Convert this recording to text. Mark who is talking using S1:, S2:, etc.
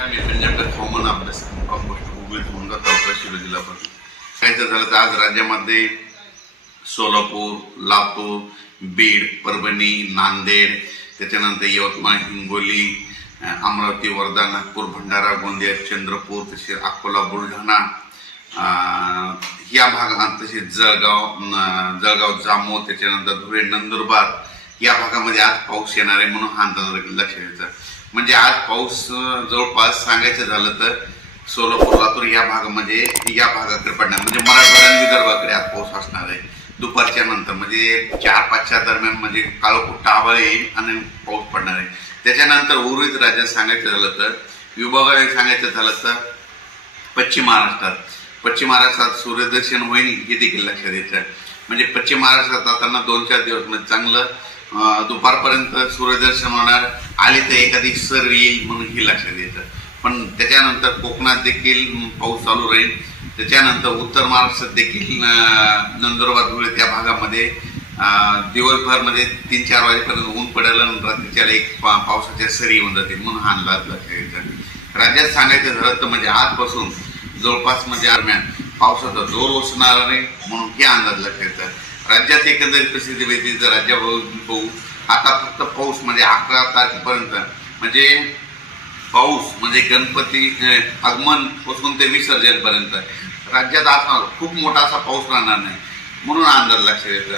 S1: मी पंजाबगत हवामान अभ्यास compost Google होऊन तालुका शिरो जिल्हा पण काहीचं झालं तर आज राज्यामध्ये सोलापूर लातूर बीड परभणी नांदेड त्याच्यानंतर यवतमाळ हिंगोली अमरावती वर्धा नागपूर भंडारा गोंदिया चंद्रपूर तसेच अकोला बुलढाणा या भागात तसेच जळगाव जळगाव जामो त्याच्यानंतर धुळे नंदुरबार या भागामध्ये आज पाऊस येणार आहे म्हणून हा अंदाज लक्ष घ्यायचा म्हणजे आज पाऊस जवळपास सांगायचं झालं तर सोलापूर लातूर या भागामध्ये या भागाकडे पडणार. म्हणजे मराठवाडा आणि विदर्भाकडे आज पाऊस असणार आहे. दुपारच्या नंतर म्हणजे चार पाचच्या दरम्यान म्हणजे काळोखूट आभाळ येईल आणि पाऊस पडणार आहे. त्याच्यानंतर उर्वरित राज्यात सांगायचं झालं तर विभागाने सांगायचं झालं तर पश्चिम महाराष्ट्रात. पश्चिम महाराष्ट्रात सूर्यदर्शन होईल हे देखील लक्षात येतं. म्हणजे पश्चिम महाराष्ट्रात जाताना दोन चार दिवस म्हणजे चांगलं दुपारपर्यंत सूर्यदर्शन होणार. आले तर एखादी सर येईल म्हणून हे लक्षात येतं. पण त्याच्यानंतर कोकणात देखील पाऊस चालू राहील. त्याच्यानंतर उत्तर महाराष्ट्रात देखील नंदुरबार धुळे त्या भागामध्ये दिवसभरमध्ये तीन चार वाजेपर्यंत ऊन पडेल आणि रात्रीच्याला एक पा- पावसाच्या सरी येऊन जातील म्हणून हा अंदाज लक्षात येतात राज्यात सांगायचं झालं तर म्हणजे आजपासून जवळपास म्हणजे दरम्यान पावसाचा जोर ओसणार नाही म्हणून हे अंदाज लक्षात येतात राज्यात एकंदरीत परिस्थिती वेगळी जर राज्यात बघू. आता फक्त पाऊस म्हणजे अकरा तारखेपर्यंत. म्हणजे पाऊस म्हणजे गणपती आगमनपासून ते विसर्जनपर्यंत. राज्यात असा खूप मोठा असा पाऊस राहणार नाही. म्हणून अंदाज लक्षात येतो.